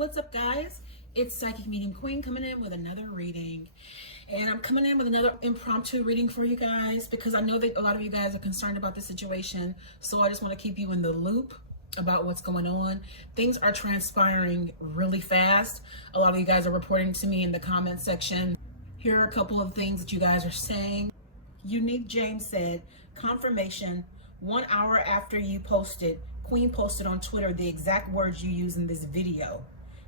what's up, guys? It's Psychic Medium Queen coming in with another reading. And I'm coming in with another impromptu reading for you guys because I know that a lot of you guys are concerned about the situation. So I just want to keep you in the loop about what's going on. Things are transpiring really fast. A lot of you guys are reporting to me in the comment section. Here are a couple of things that you guys are saying. Unique James said, confirmation, 1 hour after you posted, Queen posted on Twitter the exact words you use in this video.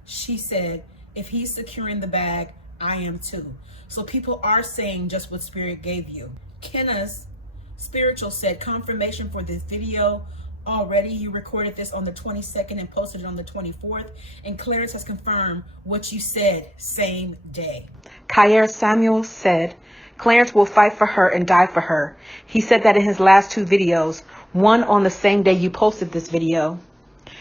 She said, if he's securing the bag, I am too. So people are saying just what Spirit gave you. Kenna's Spiritual said, confirmation for this video already. You recorded this on the 22nd and posted it on the 24th. And Clarence has confirmed what you said same day. Kyer Samuel said, Clarence will fight for her and die for her. He said that in his last 2 videos, one on the same day you posted this video.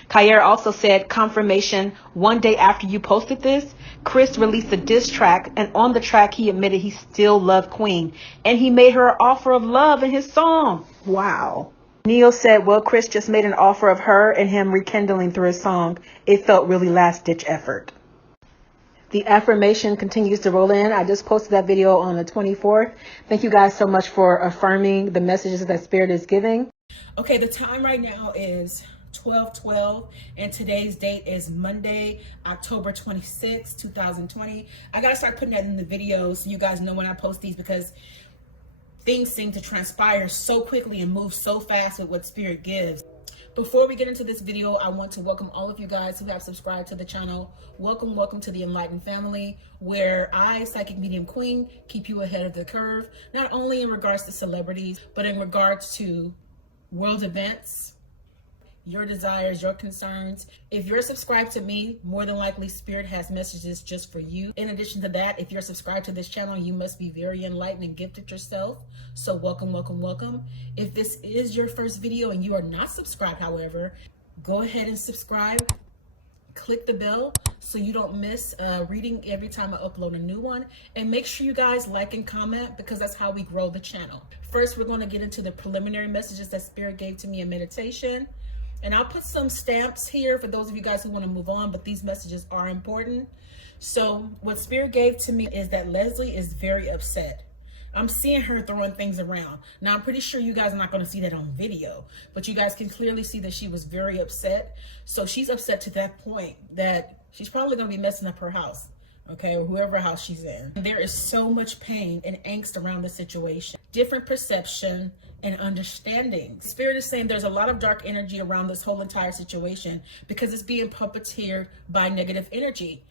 Kyer also said, confirmation, 1 day after you posted this, Chris released a diss track, and on the track he admitted he still loved Queen, and he made her an offer of love in his song. Wow. Neil said, well, Chris just made an offer of her and him rekindling through his song. It felt really last-ditch effort. The affirmation continues to roll in. I just posted that video on the 24th. Thank you guys so much for affirming the messages that Spirit is giving. Okay, the time right now is 12:12 and today's date is Monday, October 26, 2020. I gotta start putting that in the videos so you guys know when I post these because things seem to transpire so quickly and move so fast with what Spirit gives. Before we get into this video, I want to welcome all of you guys who have subscribed to the channel. Welcome to the Enlightened family, where I, Psychic Medium Queen, keep you ahead of the curve, not only in regards to celebrities, but in regards to world events, your desires, your concerns. If you're subscribed to me, more than likely Spirit has messages just for you. In addition to that, if you're subscribed to this channel, you must be very enlightened and gifted yourself. So welcome. If this is your first video and you are not subscribed, however, go ahead and subscribe. Click the bell so you don't miss a reading every time I upload a new one. And make sure you guys like and comment because that's how we grow the channel. First, we're going to get into the preliminary messages that Spirit gave to me in meditation. And I'll put some stamps here for those of you guys who want to move on, but these messages are important. So what Spirit gave to me is that Leslie is very upset. I'm seeing her throwing things around. Now, I'm pretty sure you guys are not going to see that on video, but you guys can clearly see that she was very upset. So she's upset to that point that she's probably going to be messing up her house, okay, or whoever house she's in. There is so much pain and angst around the situation. Different perception and understanding. Spirit is saying there's a lot of dark energy around this whole entire situation because it's being puppeteered by negative energy.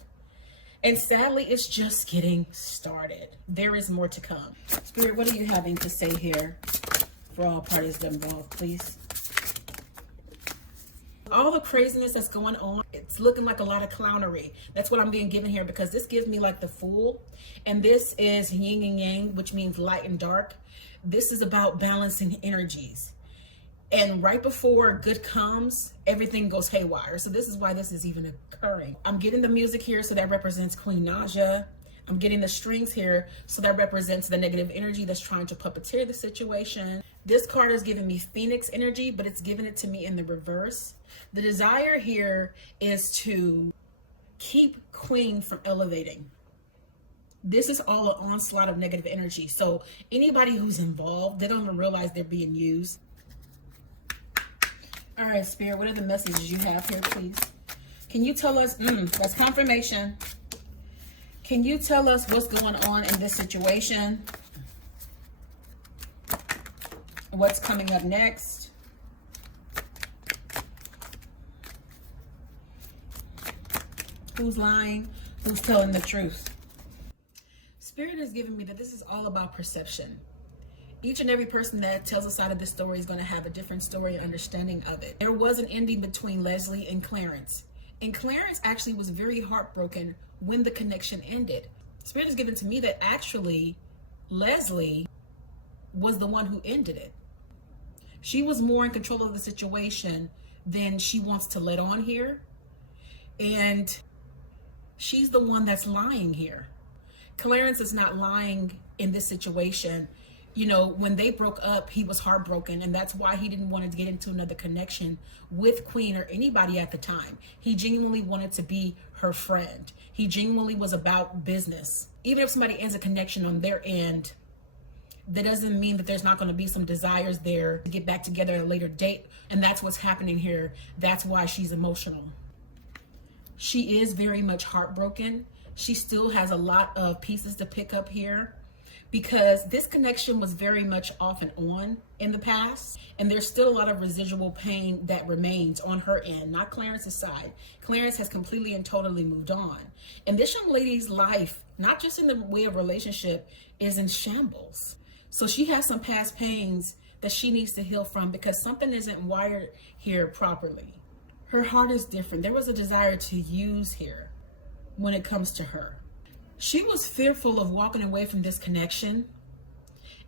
And sadly, it's just getting started. There is more to come. Spirit, what are you having to say here for all parties involved, please? All the craziness that's going on, it's looking like a lot of clownery. That's what I'm being given here because this gives me like the Fool. And this is yin and yang, which means light and dark. This is about balancing energies. And right before good comes, everything goes haywire. So this is why this is even occurring. I'm getting the music here, so that represents Queen Naija. I'm getting the strings here, so that represents the negative energy that's trying to puppeteer the situation. This card is giving me Phoenix energy, but it's giving it to me in the reverse. The desire here is to keep Queen from elevating. This is all an onslaught of negative energy. So anybody who's involved, they don't even realize they're being used. All right, Spirit, what are the messages you have here, please? Can you tell us, that's confirmation. Can you tell us what's going on in this situation? What's coming up next? Who's lying? Who's telling the truth? Spirit has given me that this is all about perception. Each and every person that tells a side of this story is going to have a different story and understanding of it. There was an ending between Leslie and Clarence. And Clarence actually was very heartbroken when the connection ended. Spirit has given to me that actually Leslie was the one who ended it. She was more in control of the situation than she wants to let on here. And she's the one that's lying here. Clarence is not lying in this situation. You know, when they broke up, he was heartbroken, and that's why he didn't want to get into another connection with Queen or anybody at the time. He genuinely wanted to be her friend. He genuinely was about business. Even if somebody ends a connection on their end, that doesn't mean that there's not going to be some desires there to get back together at a later date. And that's what's happening here. That's why she's emotional. She is very much heartbroken. She still has a lot of pieces to pick up here, because this connection was very much off and on in the past, and there's still a lot of residual pain that remains on her end, not Clarence's side. Clarence has completely and totally moved on, and this young lady's life, not just in the way of relationship, is in shambles. So she has some past pains that she needs to heal from, because something isn't wired here properly. Her heart is different. There was a desire to use here when it comes to her. She was fearful of walking away from this connection,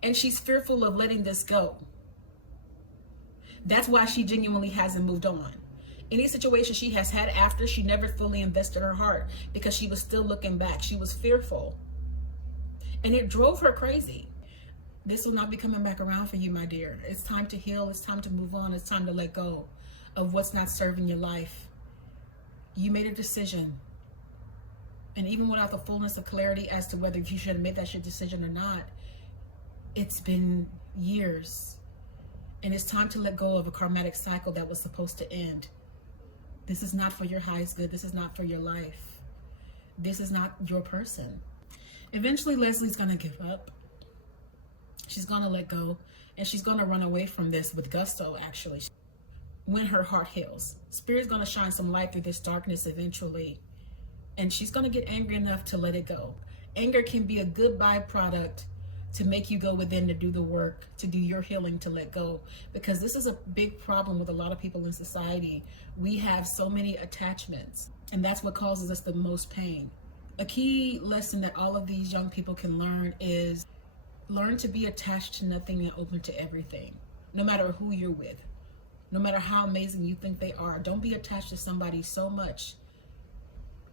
and she's fearful of letting this go. That's why she genuinely hasn't moved on. Any situation she has had after, she never fully invested her heart, because she was still looking back. She was fearful, and it drove her crazy. This will not be coming back around for you, my dear. It's time to heal. It's time to move on. It's time to let go of what's not serving your life. You made a decision. And even without the fullness of clarity as to whether you should have made that your decision or not, it's been years. And it's time to let go of a karmatic cycle that was supposed to end. This is not for your highest good. This is not for your life. This is not your person. Eventually, Leslie's going to give up. She's going to let go. And she's going to run away from this with gusto, actually. When her heart heals, Spirit's going to shine some light through this darkness eventually. And she's going to get angry enough to let it go. Anger can be a good byproduct to make you go within to do the work, to do your healing, to let go. Because this is a big problem with a lot of people in society. We have so many attachments, and that's what causes us the most pain. A key lesson that all of these young people can learn is learn to be attached to nothing and open to everything. No matter who you're with, no matter how amazing you think they are, don't be attached to somebody so much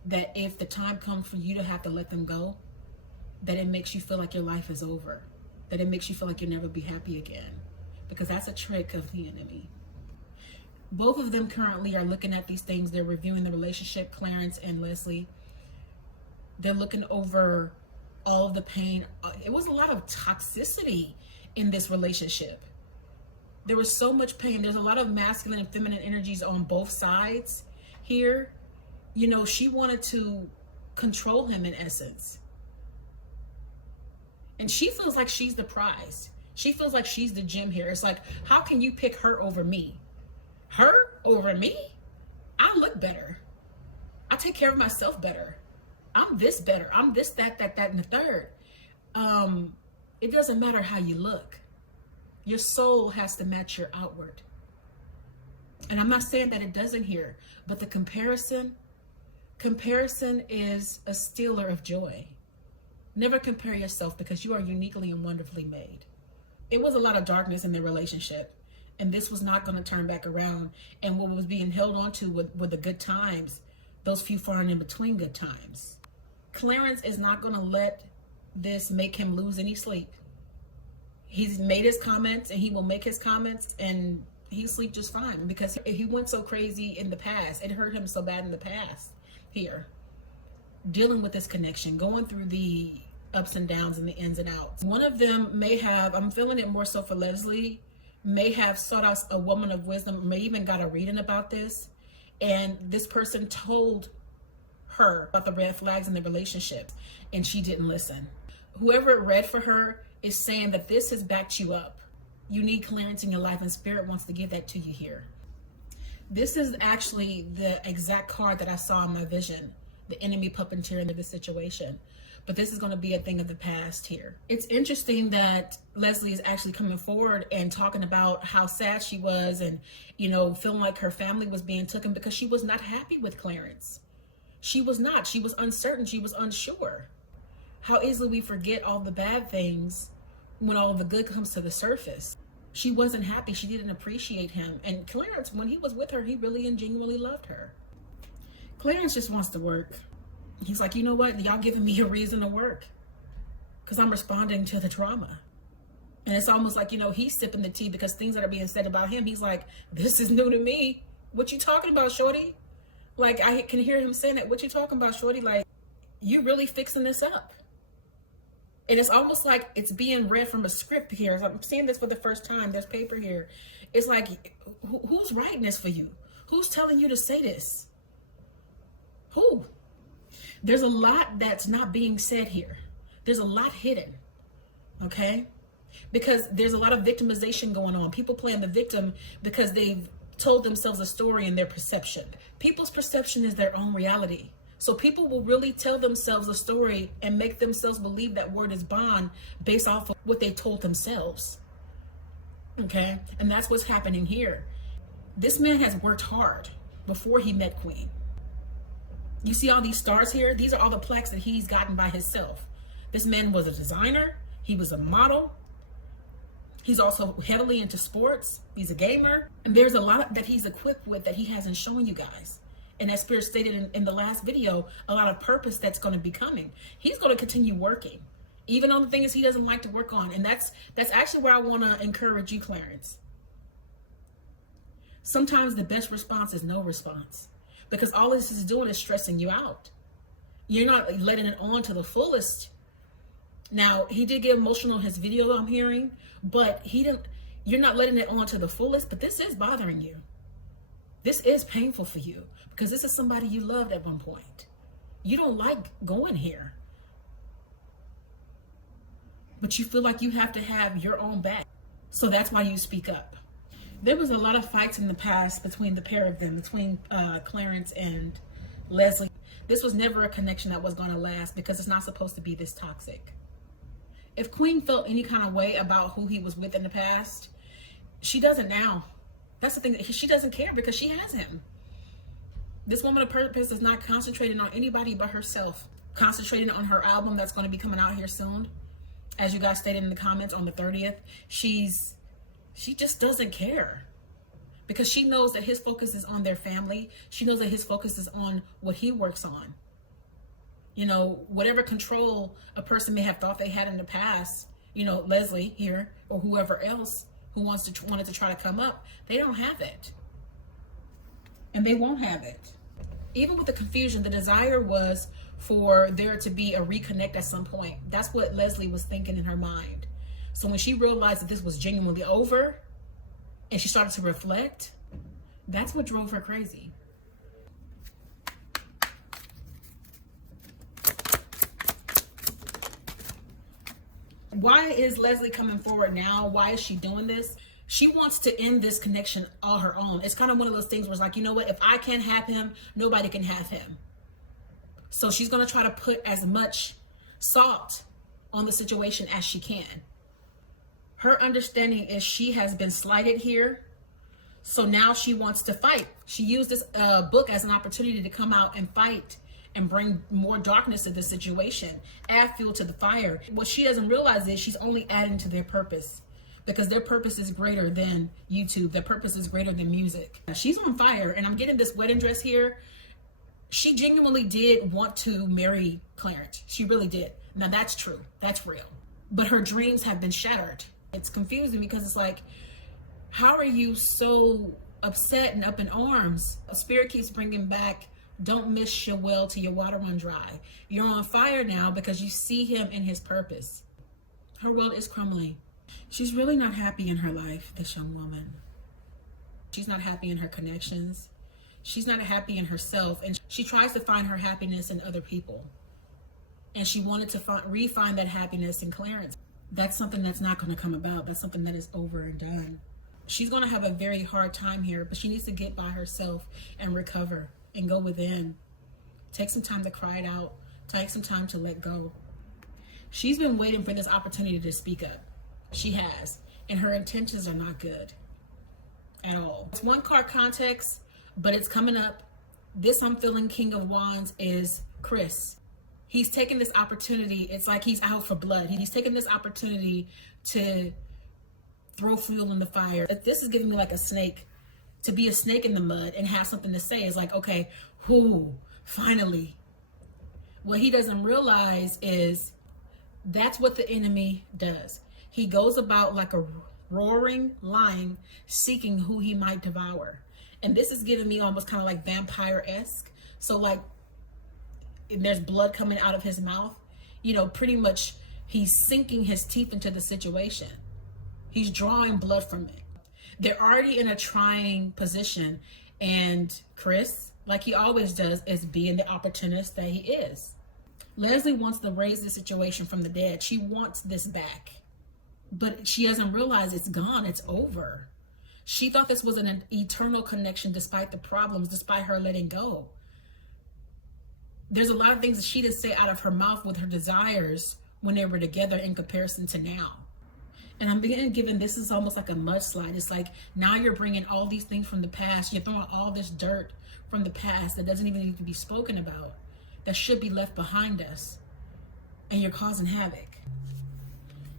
that if the time comes for you to have to let them go, that it makes you feel like your life is over, that it makes you feel like you'll never be happy again, because that's a trick of the enemy. Both of them currently are looking at these things. They're reviewing the relationship, Clarence and Leslie. They're looking over all of the pain. It was a lot of toxicity in this relationship. There was so much pain. There's a lot of masculine and feminine energies on both sides here. You know, she wanted to control him in essence. And she feels like she's the prize. She feels like she's the gem here. It's like, how can you pick her over me? Her over me? I look better. I take care of myself better. I'm this better. I'm this, that, and the third. It doesn't matter how you look. Your soul has to match your outward. And I'm not saying that it doesn't here, but the comparison is a stealer of joy. Never compare yourself, because you are uniquely and wonderfully made. It was a lot of darkness in their relationship, and this was not going to turn back around. And what was being held on to were the good times, those few far and in between good times. Clarence is not going to let this make him lose any sleep. He's made his comments, and he will make his comments, and he sleep just fine, because he went so crazy in the past. It hurt him so bad in the past here. Dealing with this connection, going through the ups and downs and the ins and outs. One of them may have, I'm feeling it more so for Leslie, may have sought out a woman of wisdom, may even got a reading about this, and this person told her about the red flags in the relationship, and she didn't listen. Whoever read for her is saying that this has backed you up. You need clearance in your life, and Spirit wants to give that to you here. This is actually the exact card that I saw in my vision, the enemy puppeteer into the situation. But this is going to be a thing of the past here. It's interesting that Leslie is actually coming forward and talking about how sad she was, and, you know, feeling like her family was being taken, because she was not happy with Clarence. She was not. She was uncertain. She was unsure. How easily we forget all the bad things when all of the good comes to the surface. She wasn't happy. She didn't appreciate him. And Clarence, when he was with her, he really and genuinely loved her. Clarence just wants to work. He's like, you know what? Y'all giving me a reason to work, because I'm responding to the trauma. And it's almost like, he's sipping the tea because things that are being said about him, he's like, this is new to me. What you talking about, shorty? Like, I can hear him saying it. What you talking about, shorty? Like, you really fixing this up. And it's almost like it's being read from a script here. It's like, I'm seeing this for the first time. There's paper here. It's like, who's writing this for you? Who's telling you to say this? Who? There's a lot that's not being said here. There's a lot hidden. Okay? Because there's a lot of victimization going on. People playing the victim because they've told themselves a story in their perception. People's perception is their own reality. So people will really tell themselves a story and make themselves believe that word is bond based off of what they told themselves. Okay? And that's what's happening here. This man has worked hard before he met Queen. You see all these stars here? These are all the plaques that he's gotten by himself. This man was a designer. He was a model. He's also heavily into sports. He's a gamer. And there's a lot that he's equipped with that he hasn't shown you guys. And as Spirit stated in the last video, a lot of purpose that's going to be coming. He's going to continue working, even on the things he doesn't like to work on. And that's actually where I want to encourage you, Clarence. Sometimes the best response is no response, because all this is doing is stressing you out. You're not letting it on to the fullest. Now, he did get emotional in his video, I'm hearing, but you're not letting it on to the fullest, but this is bothering you. This is painful for you because this is somebody you loved at one point. You don't like going here, but you feel like you have to have your own back. So that's why you speak up. There was a lot of fights in the past between the pair of them, between Clarence and Leslie. This was never a connection that was going to last because it's not supposed to be this toxic. If Queen felt any kind of way about who he was with in the past, she doesn't now. That's the thing. She doesn't care because she has him. This woman of purpose is not concentrating on anybody but herself. Concentrating on her album that's going to be coming out here soon. As you guys stated in the comments on the 30th, she just doesn't care. Because she knows that his focus is on their family. She knows that his focus is on what he works on. Whatever control a person may have thought they had in the past, Leslie here or whoever else who wanted to try to come up, they don't have it. And they won't have it. Even with the confusion, the desire was for there to be a reconnect at some point. That's what Leslie was thinking in her mind. So when she realized that this was genuinely over and she started to reflect, that's what drove her crazy. Why is Leslie coming forward now? Why is she doing this? She wants to end this connection on her own. It's kind of one of those things where it's like, you know what? If I can't have him, nobody can have him. So she's going to try to put as much salt on the situation as she can. Her understanding is she has been slighted here. So now she wants to fight. She used this book as an opportunity to come out and fight and bring more darkness to the situation, add fuel to the fire. What she doesn't realize is she's only adding to their purpose, because their purpose is greater than YouTube. Their purpose is greater than music. She's on fire, and I'm getting this wedding dress here. She genuinely did want to marry Clarence. She really did. Now that's true. That's real. But her dreams have been shattered. It's confusing because it's like, how are you so upset and up in arms? Spirit keeps bringing back, don't miss your well till your water run dry. You're on fire now because you see him in his purpose. Her world is crumbling. She's really not happy in her life, this young woman. She's not happy in her connections. She's not happy in herself. And she tries to find her happiness in other people. And she wanted to re-find that happiness in Clarence. That's something that's not going to come about. That's something that is over and done. She's going to have a very hard time here, but she needs to get by herself and recover. And go within. Take some time to cry it out. Take some time to let go. She's been waiting for this opportunity to speak up. She has. And her intentions are not good at all. It's one card context, but it's coming up. This I'm feeling King of Wands is Chris. He's taking this opportunity. It's like he's out for blood. He's taking this opportunity to throw fuel in the fire. This is giving me like a snake. To be a snake in the mud and have something to say is like, okay, finally. What he doesn't realize is that's what the enemy does. He goes about like a roaring lion, seeking who he might devour. And this is giving me almost kind of like vampire-esque. So like there's blood coming out of his mouth. You know, pretty much he's sinking his teeth into the situation. He's drawing blood from it. They're already in a trying position. And Chris, like he always does, is being the opportunist that he is. Leslie wants to raise the situation from the dead. She wants this back. But she doesn't realize it's gone. It's over. She thought this was an eternal connection despite the problems, despite her letting go. There's a lot of things that she didn't say out of her mouth with her desires when they were together in comparison to now. And I'm being given, this is almost like a mudslide. It's like now you're bringing all these things from the past. You're throwing all this dirt from the past that doesn't even need to be spoken about, that should be left behind us. And you're causing havoc.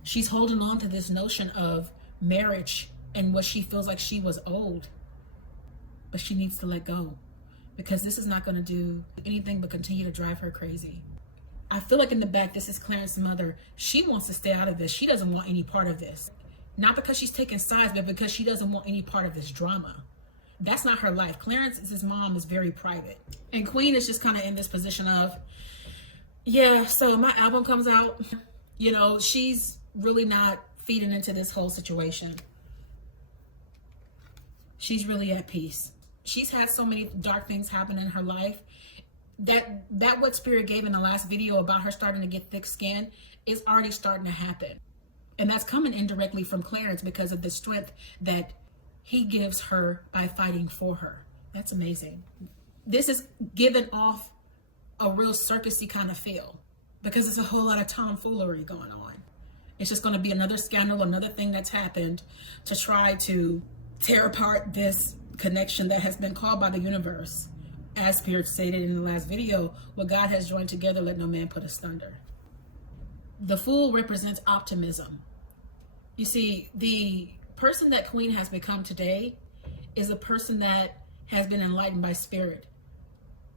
She's holding on to this notion of marriage and what she feels like she was owed. But she needs to let go, because this is not going to do anything but continue to drive her crazy. I feel like in the back, this is Clarence's mother. She wants to stay out of this. She doesn't want any part of this. Not because she's taking sides, but because she doesn't want any part of this drama. That's not her life. Clarence's mom is very private. And Queen is just kind of in this position of, yeah, so my album comes out. You know, she's really not feeding into this whole situation. She's really at peace. She's had so many dark things happen in her life that what Spirit gave in the last video about her starting to get thick skin is already starting to happen. And that's coming indirectly from Clarence because of the strength that he gives her by fighting for her. That's amazing. This is giving off a real circusy kind of feel because there's a whole lot of tomfoolery going on. It's just going to be another scandal, another thing that's happened to try to tear apart this connection that has been called by the universe. As Spirit stated in the last video, what God has joined together, let no man put asunder. The Fool represents optimism. You see, the person that Queen has become today is a person that has been enlightened by Spirit.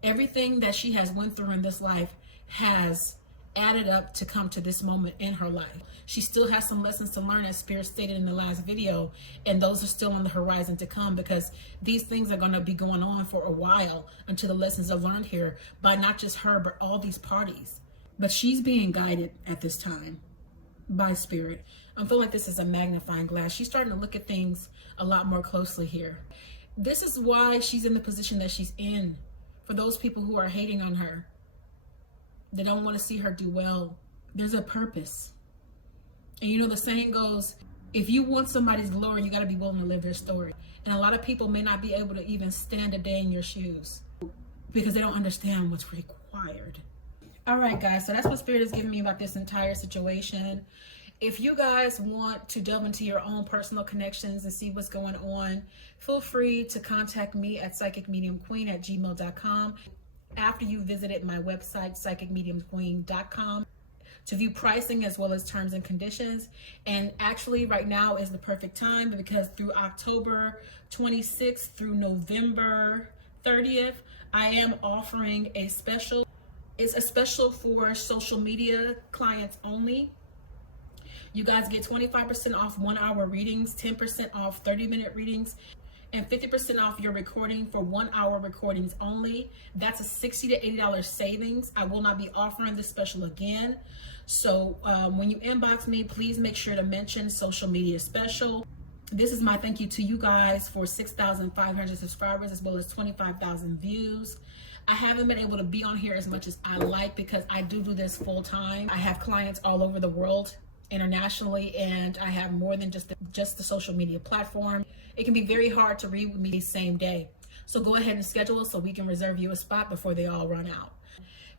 Everything that she has went through in this life has added up to come to this moment in her life. She still has some lessons to learn, as Spirit stated in the last video, and those are still on the horizon to come, because these things are going to be going on for a while until the lessons are learned here by not just her, but all these parties. But she's being guided at this time by Spirit. I feel like this is a magnifying glass. She's starting to look at things a lot more closely here. This is why she's in the position that she's in. For those people who are hating on her, they don't want to see her do well. There's a purpose. And you know, the saying goes, if you want somebody's glory, you got to be willing to live their story. And a lot of people may not be able to even stand a day in your shoes because they don't understand what's required. All right, guys. So that's what Spirit is giving me about this entire situation. If you guys want to delve into your own personal connections and see what's going on, feel free to contact me at psychicmediumqueen@gmail.com. After you visited my website, psychicmediumqueen.com, to view pricing as well as terms and conditions. And actually right now is the perfect time, because through October 26th through November 30th, I am offering a special. It's a special for social media clients only. You guys get 25% off 1-hour readings, 10% off 30-minute readings, and 50% off your recording for 1-hour recordings only. That's a $60 to $80 savings. I will not be offering this special again. So when you inbox me, please make sure to mention social media special. This is my thank you to you guys for 6,500 subscribers as well as 25,000 views. I haven't been able to be on here as much as I like because I do this full time. I have clients all over the world, internationally, and I have more than just the social media platform. It can be very hard to read with me the same day. So go ahead and schedule so we can reserve you a spot before they all run out.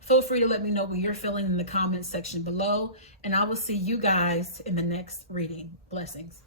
Feel free to let me know what you're feeling in the comments section below, and I will see you guys in the next reading. Blessings.